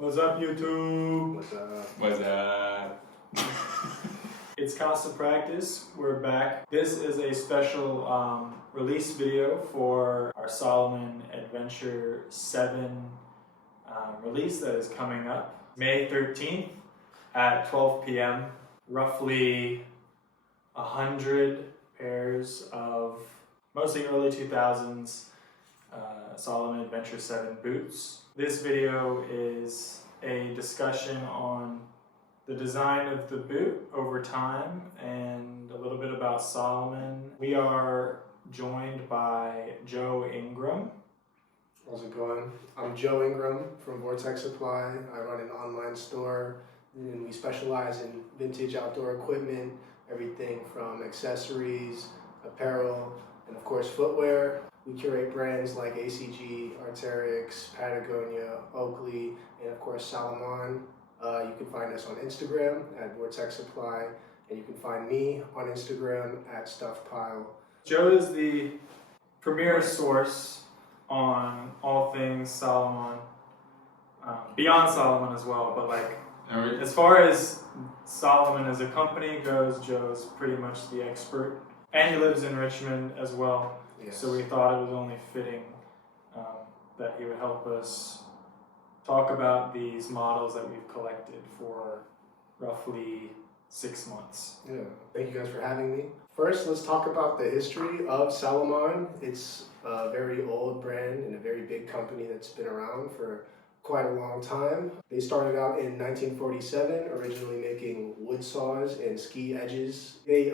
What's up, YouTube? What's up? What's up? It's constant practice. We're back. This is a special release video for our Salomon Adventure 7 release that is coming up May 13th at 12 p.m. Roughly 100 pairs of mostly early 2000s Salomon Adventure 7 boots. This video is a discussion on the design of the boot over time and a little bit about Salomon. We are joined by Joe Ingram. How's it going? I'm Joe Ingram from Vortex Supply. I run an online store and we specialize in vintage outdoor equipment, everything from accessories, apparel, and of course footwear. We curate brands like ACG, Arc'teryx, Patagonia, Oakley, and of course Salomon. You can find us on Instagram at Vortex Supply, and you can find me on Instagram at StuffPile. Joe is the premier source on all things Salomon, beyond Salomon as well, but like as far as Salomon as a company goes, Joe's pretty much the expert. And he lives in Richmond as well. Yes. So we thought it was only fitting that he would help us talk about these models that we've collected for roughly 6 months. Yeah, thank you guys for having me. First, let's talk about the history of Salomon. It's a very old brand and a very big company that's been around for quite a long time. They started out in 1947, originally making wood saws and ski edges. They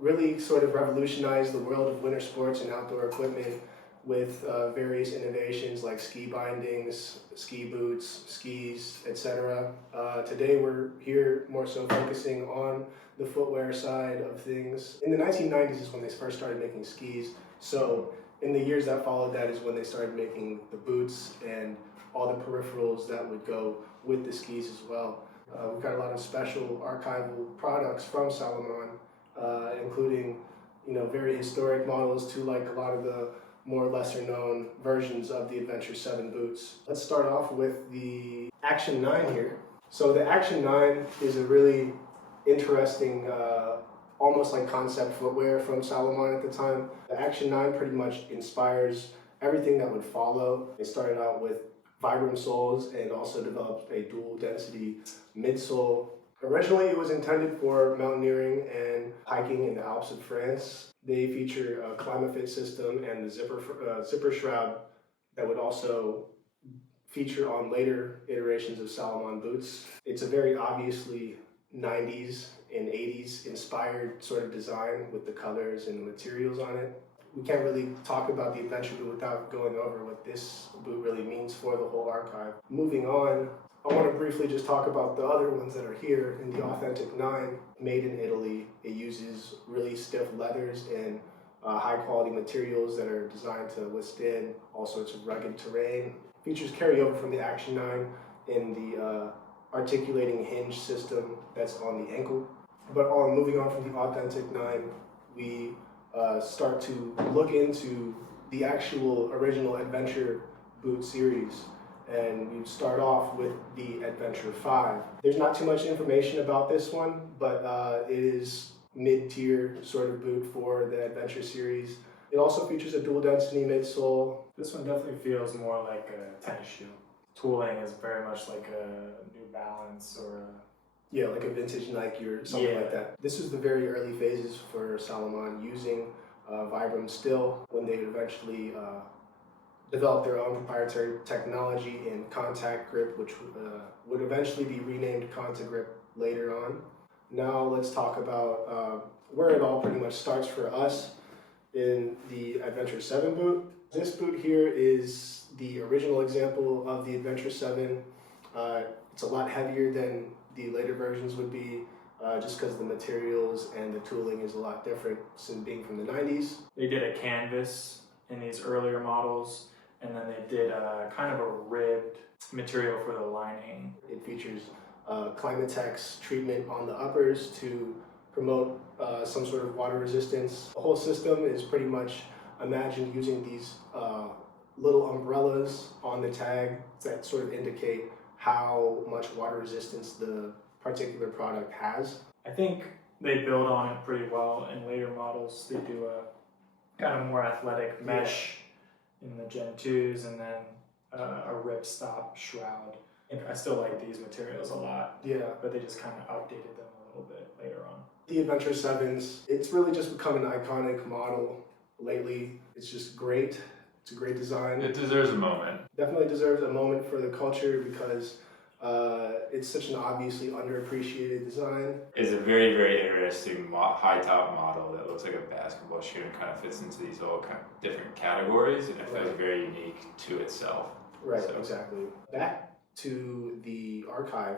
really sort of revolutionized the world of winter sports and outdoor equipment with various innovations like ski bindings, ski boots, skis, etc. Today we're here more so focusing on the footwear side of things. In the 1990s is when they first started making skis. So in the years that followed that is when they started making the boots and all the peripherals that would go with the skis as well. We've got a lot of special archival products from Salomon, including very historic models to like a lot of the more lesser known versions of the Adventure 7 boots. Let's start off with the Action 9 here. So the Action 9 is a really interesting, almost like concept footwear from Salomon at the time. The Action 9 pretty much inspires everything that would follow. They started out with Vibram soles and also developed a dual density midsole. Originally it was intended for mountaineering and hiking in the Alps of France. They feature a ClimateFit system and the zipper shroud that would also feature on later iterations of Salomon boots. It's a very obviously 90s and 80s inspired sort of design with the colors and the materials on it. We can't really talk about the Adventure boot without going over what this boot really means for the whole archive. Moving on, I want to briefly just talk about the other ones that are here in the Authentic 9, made in Italy. It uses really stiff leathers and high quality materials that are designed to withstand all sorts of rugged terrain. Features carryover from the Action 9 in the articulating hinge system that's on the ankle. But moving on from the Authentic 9, we start to look into the actual original Adventure Boot Series. And we start off with the Adventure 5. There's not too much information about this one, but it is mid-tier sort of boot for the Adventure series. It also features a dual density midsole. This one definitely feels more like a tennis shoe. Tooling is very much like a New Balance or yeah, like a vintage Nike or something like that. This is the very early phases for Salomon using Vibram still when they eventually developed their own proprietary technology in contact grip, which would eventually be renamed Contagrip later on. Now let's talk about where it all pretty much starts for us in the Adventure 7 boot. This boot here is the original example of the Adventure 7. It's a lot heavier than the later versions would be, just because the materials and the tooling is a lot different since being from the 90s. They did a canvas in these earlier models, and then they did kind of a ribbed material for the lining. It features Climatex treatment on the uppers to promote some sort of water resistance. The whole system is pretty much imagined using these little umbrellas on the tag that sort of indicate how much water resistance the particular product has. I think they build on it pretty well in later models. They do a kind of more athletic mesh in the Gen 2s, and then a ripstop shroud. I still like these materials a lot. Yeah. But they just kind of outdated them a little bit later on. The Adventure 7s, it's really just become an iconic model lately. It's just great. It's a great design. It deserves a moment. Definitely deserves a moment for the culture because it's such an obviously underappreciated design. It's a very, very interesting high top model that looks like a basketball shoe and kind of fits into these all kind of different categories, and it feels very unique to itself. Right, so. Exactly. Back to the archive,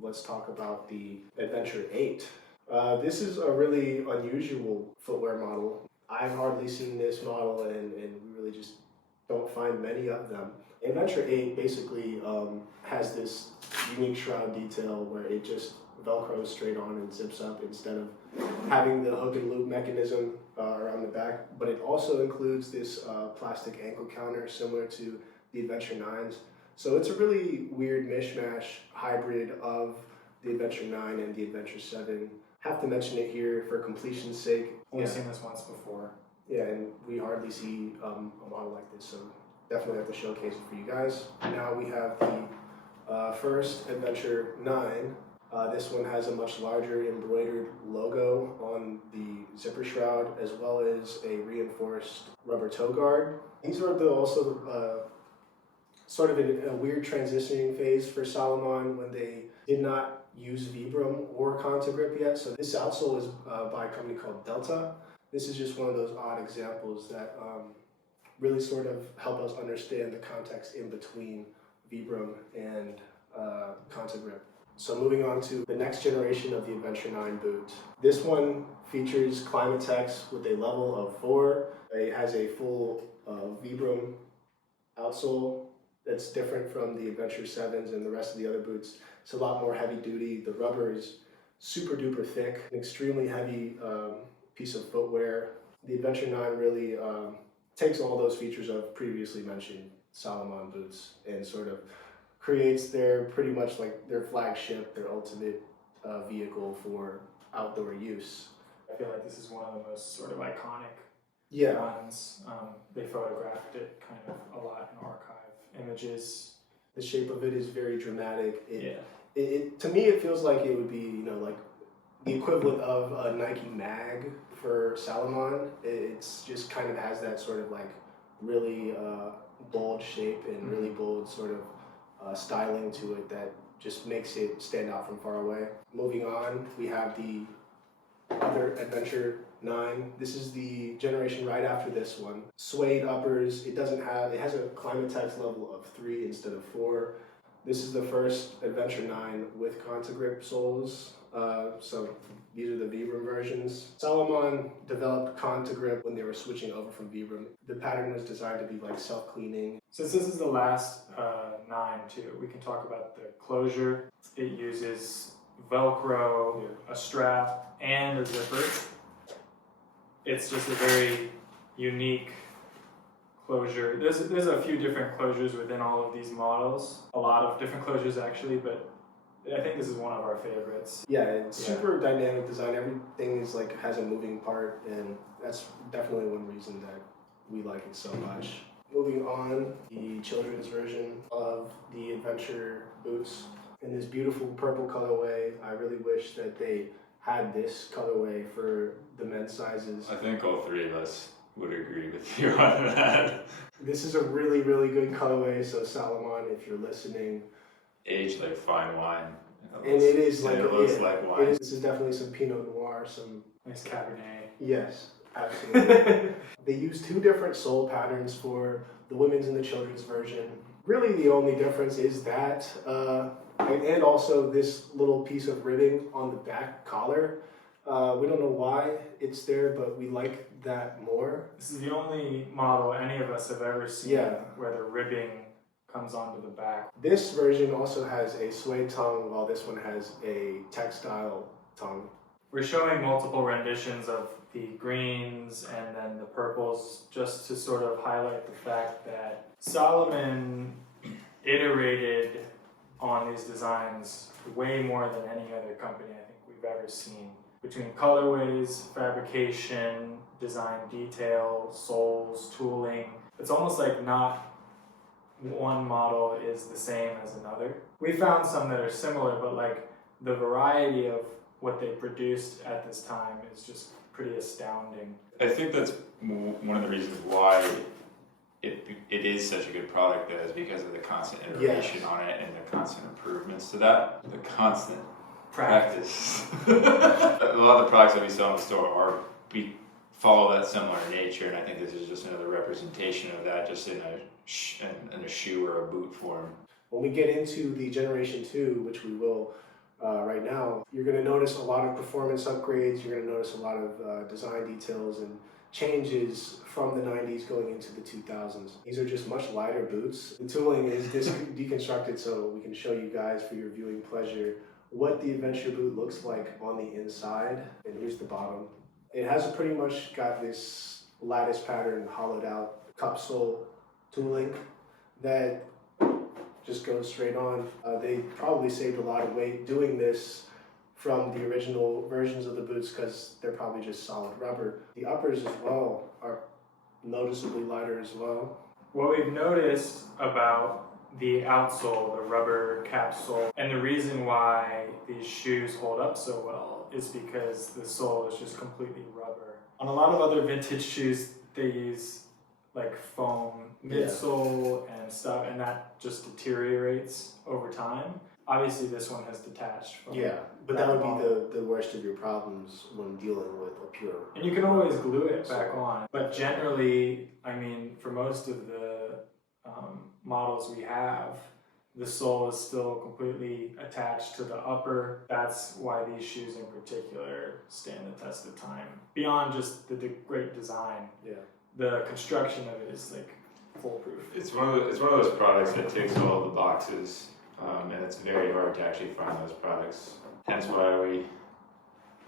let's talk about the Adventure 8. This is a really unusual footwear model. I've hardly seen this model, and we really just don't find many of them. Adventure 8 basically has this unique shroud detail where it just velcros straight on and zips up instead of having the hook and loop mechanism around the back. But it also includes this plastic ankle counter similar to the Adventure 9s. So it's a really weird mishmash hybrid of the Adventure 9 and the Adventure 7. Have to mention it here for completion's sake. Only seen this once before. Yeah, and we hardly see a model like this, so definitely have to showcase it for you guys. Now we have the first Adventure 9. This one has a much larger embroidered logo on the zipper shroud, as well as a reinforced rubber toe guard. These are also sort of in a weird transitioning phase for Salomon when they did not use Vibram or Conta Grip yet. So this outsole is by a company called Delta. This is just one of those odd examples that really sort of help us understand the context in between Vibram and Conta Grip. So moving on to the next generation of the Adventure 9 boot. This one features Climatex with a level of 4. It has a full Vibram outsole that's different from the Adventure 7s and the rest of the other boots. It's a lot more heavy duty. The rubber is super duper thick, an extremely heavy piece of footwear. The Adventure 9 really takes all those features of previously mentioned Salomon boots and sort of creates their pretty much like their flagship, their ultimate vehicle for outdoor use. I feel like this is one of the most sort of iconic ones. They photographed it kind of a lot in archive images. The shape of it is very dramatic. It to me it feels like it would be, like the equivalent of a Nike Mag for Salomon. It's just kind of has that sort of like really bold shape and really bold sort of styling to it that just makes it stand out from far away. Moving on, we have the other Adventure 9. This is the generation right after this one. Suede uppers. It has a Climatex level of 3 instead of 4. This is the first Adventure 9 with Conta Grip soles. So these are the Vibram versions. Salomon developed Conta Grip when they were switching over from Vibram. The pattern was designed to be like self-cleaning. Since this is the last 9 too, we can talk about the closure. It uses Velcro, a strap, and a zipper. It's just a very unique closure. There's a few different closures within all of these models. A lot of different closures actually, but I think this is one of our favorites. Yeah, it's super dynamic design. Everything is like has a moving part, and that's definitely one reason that we like it so much. Moving on, the children's version of the Adventure boots in this beautiful purple colorway. I really wish that they had this colorway for the men's sizes. I think all three of us would agree with you on that. This is a really, really good colorway, so Salomon, if you're listening. Aged like fine wine. And it is like, it looks like wine. This is definitely some Pinot Noir, some nice Cabernet. Yes, absolutely. They use 2 different sole patterns for the women's and the children's version. Really the only difference is that, and also this little piece of ribbing on the back collar. We don't know why it's there, but we like that more. This is the only model any of us have ever seen where the ribbing comes onto the back. This version also has a suede tongue, while this one has a textile tongue. We're showing multiple renditions of the greens and then the purples just to sort of highlight the fact that Salomon iterated on these designs way more than any other company I think we've ever seen. Between colorways, fabrication, design detail, soles, tooling, it's almost like not one model is the same as another. We found some that are similar, but like the variety of what they produced at this time is just pretty astounding. I think that's one of the reasons why it is such a good product, though, is because of the constant iteration on it and the constant improvements to that, the constant practice. A lot of the products that we sell in the store we follow that similar nature, and I think this is just another representation of that, just in a shoe or a boot form. When we get into the Generation 2, which we will right now, you're going to notice a lot of performance upgrades, you're going to notice a lot of design details and changes from the 90s going into the 2000s. These are just much lighter boots. The tooling is deconstructed so we can show you guys for your viewing pleasure what the Adventure boot looks like on the inside. And here's the bottom. It has pretty much got this lattice pattern hollowed out cup sole tooling that just goes straight on. They probably saved a lot of weight doing this from the original versions of the boots because they're probably just solid rubber. The uppers as well are noticeably lighter as well. What we've noticed about the outsole, the rubber capsule, and the reason why these shoes hold up so well is because the sole is just completely rubber. On a lot of other vintage shoes, they use like foam midsole and stuff, and that just deteriorates over time. Obviously, this one has detached from but that would be the worst of your problems when dealing with a pure. And you can always glue it back on. But generally, I mean, for most of the models we have, the sole is still completely attached to the upper. That's why these shoes in particular stand the test of time. Beyond just the great design, the construction of it is like foolproof. It's one of those products that ticks all the boxes, and it's very hard to actually find those products. Hence why we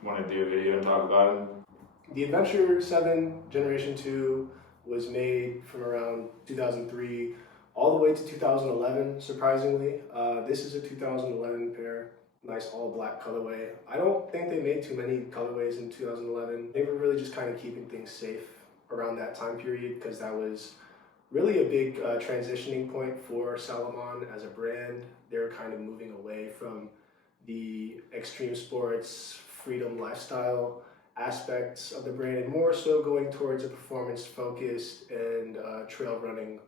want to do a video and talk about it. The Adventure 7 Generation 2 was made from around 2003 all the way to 2011, surprisingly. This is a 2011 pair, nice all black colorway. I don't think they made too many colorways in 2011. They were really just kind of keeping things safe around that time period because that was really a big transitioning point for Salomon as a brand. They were kind of moving away from the extreme sports, freedom lifestyle aspects of the brand and more so going towards a performance focused and trail running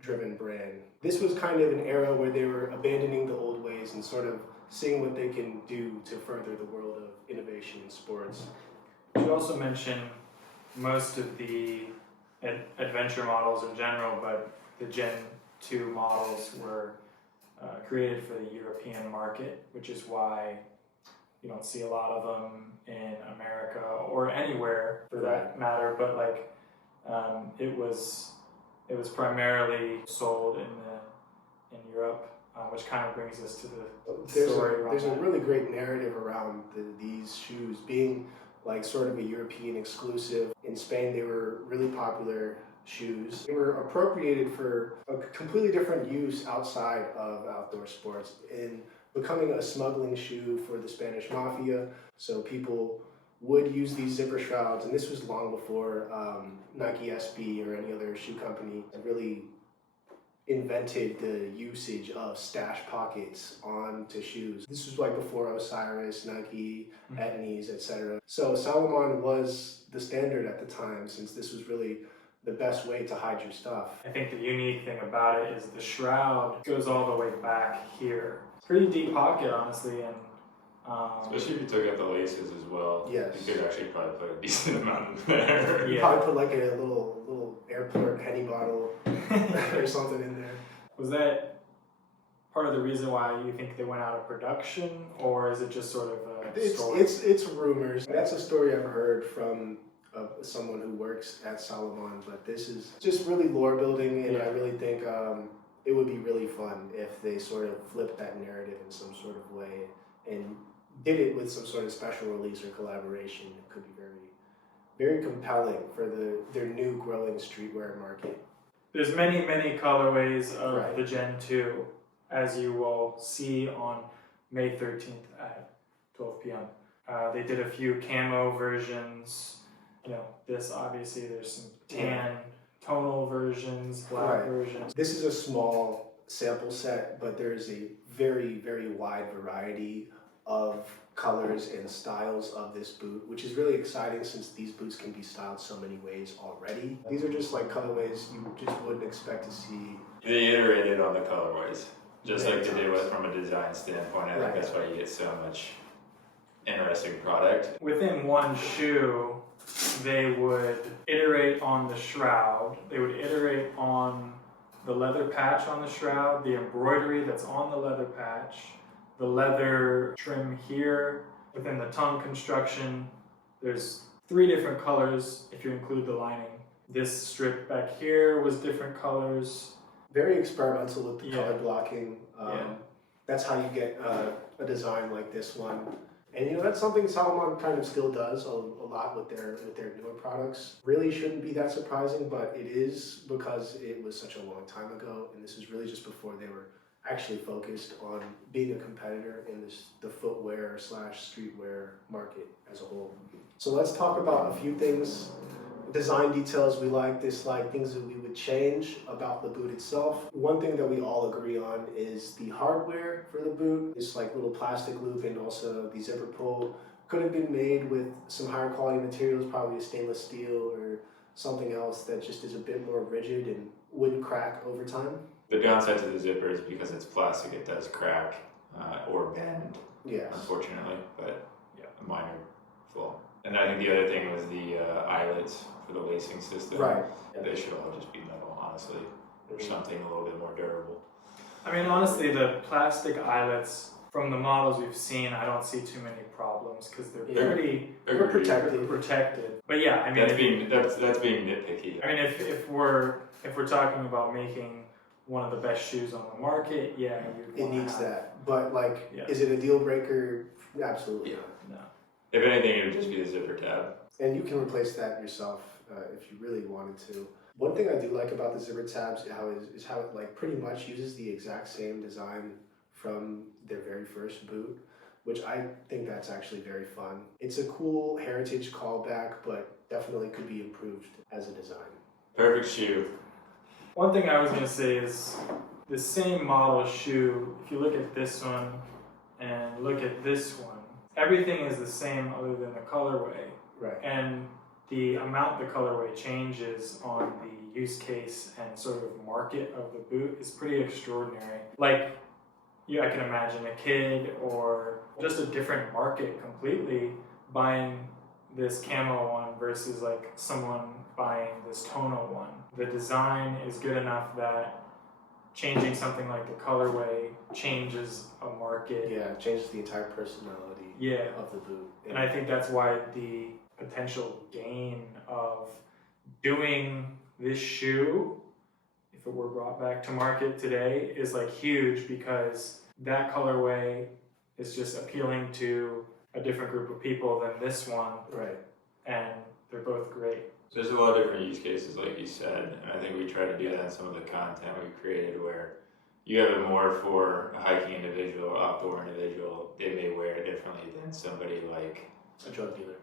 driven brand. This was kind of an era where they were abandoning the old ways and sort of seeing what they can do to further the world of innovation in sports. You also mentioned most of the adventure models in general, but the Gen 2 models were created for the European market, which is why you don't see a lot of them in America or anywhere for that matter. But like it was primarily sold in Europe, which kind of brings us to the story. There's a really great narrative around these shoes being like sort of a European exclusive. In Spain, they were really popular shoes. They were appropriated for a completely different use outside of outdoor sports in becoming a smuggling shoe for the Spanish mafia. So people would use these zipper shrouds, and this was long before Nike SB or any other shoe company really invented the usage of stash pockets onto shoes. This was like before Osiris, Nike, Etnies, etc. So Salomon was the standard at the time, since this was really the best way to hide your stuff. I think the unique thing about it is the shroud goes all the way back here. Pretty deep pocket, honestly, and especially if you took out the laces as well. Yes. You could actually probably put a decent amount in there. You probably put like a little airport Henny bottle or something in there. Was that part of the reason why you think they went out of production, or is it just sort of a story? It's rumors. That's a story I've heard from someone who works at Salomon, but this is just really lore building, and I really think it would be really fun if they sort of flipped that narrative in some sort of way and did it with some sort of special release or collaboration. It could be very, very compelling for their new growing streetwear market. There's many colorways of the Gen 2. as you will see on May 13th at 12 p.m. They did a few camo versions. You know, this obviously there's some tan tonal versions, black versions. This is a small sample set, but there's a very, very wide variety of colors and styles of this boot, which is really exciting since these boots can be styled so many ways already. These are just like colorways you just wouldn't expect to see. They iterated on the colorways, just like they did with from a design standpoint. I think that's why you get so much interesting product. Within one shoe, they would iterate on the shroud, they would iterate on the leather patch on the shroud, the embroidery that's on the leather patch, the leather trim here. Within the tongue construction, there's 3 different colors if you include the lining. This strip back here was different colors. Very experimental with the color blocking. That's how you get a design like this one. And you know, that's something Salomon kind of still does a lot with their newer products. Really shouldn't be that surprising, but it is because it was such a long time ago, and this is really just before they were actually focused on being a competitor in the footwear / streetwear market as a whole. So let's talk about a few things, design details we like, dislike, things that we would change about the boot itself. One thing that we all agree on is the hardware for the boot. It's like little plastic loop, and also the zipper pull could have been made with some higher quality materials, probably stainless steel or something else that just is a bit more rigid and wouldn't crack over time. The downside to the zipper is because it's plastic, it does crack or bend, unfortunately, but a minor flaw. And I think the other thing was the eyelets for the lacing system. Right. They should all just be metal, honestly, or something a little bit more durable. I mean, honestly, the plastic eyelets from the models we've seen, I don't see too many problems because they're they're protected. But yeah, I mean, that's being nitpicky. I mean, if we're talking about making one of the best shoes on the market, it needs that. But like, is it a deal breaker? Absolutely not. No. If anything, it would just be the zipper tab. And you can replace that yourself if you really wanted to. One thing I do like about the zipper tabs is how it like pretty much uses the exact same design from their very first boot, which I think that's actually very fun. It's a cool heritage callback, but definitely could be improved as a design. Perfect shoe. One thing I was going to say is the same model shoe, if you look at this one and look at this one, everything is the same other than the colorway. Right. And the amount the colorway changes on the use case and sort of market of the boot is pretty extraordinary. Like, I can imagine a kid or just a different market completely buying this camo one versus like someone buying this tonal one. The design is good enough that changing something like the colorway changes a market. Yeah, it changes the entire personality of the boot. And I think that's why the potential gain of doing this shoe, if it were brought back to market today, is like huge, because that colorway is just appealing to a different group of people than this one. Right. And they're both great. There's a lot of different use cases, like you said, and I think we try to do that in some of the content we created, where you have it more for a hiking individual or outdoor individual. They may wear it differently than somebody like a drug dealer.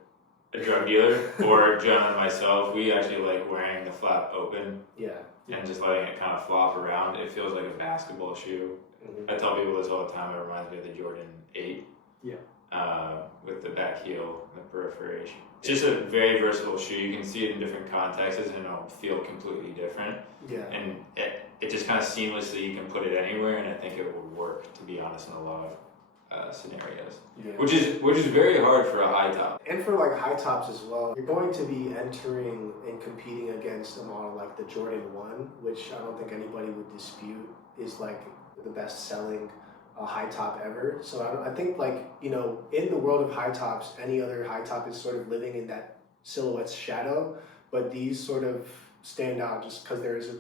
Or John and myself. We actually like wearing the flap open. Yeah. And just letting it kind of flop around. It feels like a basketball shoe. Mm-hmm. I tell people this all the time. It reminds me of the Jordan 8. Yeah. With the back heel, the perforation. It's just a very versatile shoe. You can see it in different contexts and it'll feel completely different. Yeah. And it just kind of seamlessly, you can put it anywhere, and I think it will work, to be honest, in a lot of scenarios. Yeah. Which is very hard for a high top. And for like high tops as well. You're going to be entering and competing against a model like the Jordan 1, which I don't think anybody would dispute is like the best selling high top ever. So I think, like, you know, in the world of high tops, any other high top is sort of living in that silhouette's shadow, but these sort of stand out just because there is a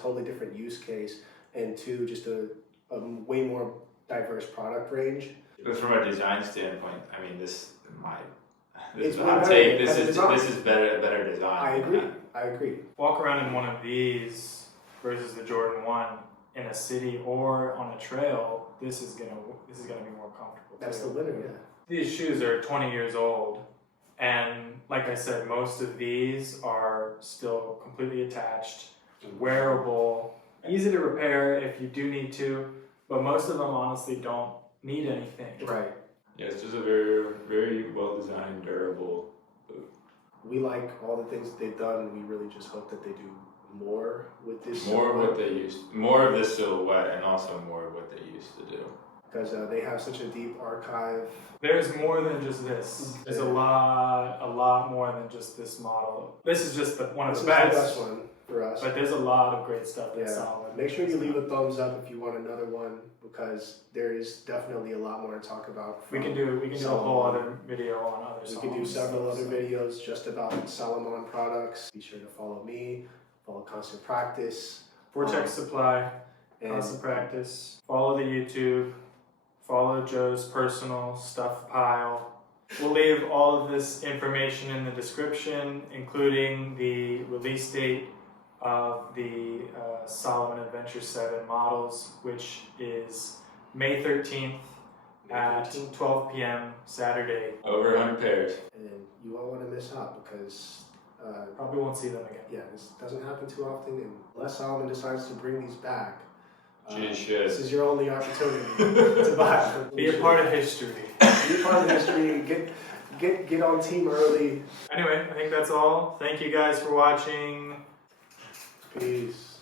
totally different use case, and two, just a way more diverse product range. But from a design standpoint, I mean, this is a hot take. This is better design. I agree. Walk around in one of these versus the Jordan 1, in a city or on a trail, this is gonna be more comfortable. That's too. the winner, yeah. These shoes are 20 years old, and like I said, most of these are still completely attached, wearable, easy to repair if you do need to, but most of them honestly don't need anything. Right. Yeah, it's just a very, very well designed, durable boot. We like all the things that they've done, and we really just hope that they do more with this. More of this silhouette, and also more of what they used to do. Because they have such a deep archive. There's more than just this. There's a lot more than just this model. This is just one of the best. This is the best one for us. But there's a lot of great stuff that's Yeah. Salomon. Make sure you leave a thumbs up if you want another one, because there is definitely a lot more to talk about. We can do a whole other video on other We Salomon can do several stuff, other videos just about Salomon products. Be sure to follow me, follow Constant Practice. Vortex Supply, And Constant Practice. Follow the YouTube. Follow Joe's personal stuff pile. We'll leave all of this information in the description, including the release date of the Salomon Adventure 7 models, which is May 13th at 12 p.m. Saturday. Over 100 pairs. And you won't want to miss out, because Probably won't see them again. yeah, this doesn't happen too often, and unless Salomon decides to bring these back, Should. this is your only opportunity to buy them. Be a part of history. Be a part of history. Get on team early. Anyway, I think that's all. Thank you guys for watching. Peace.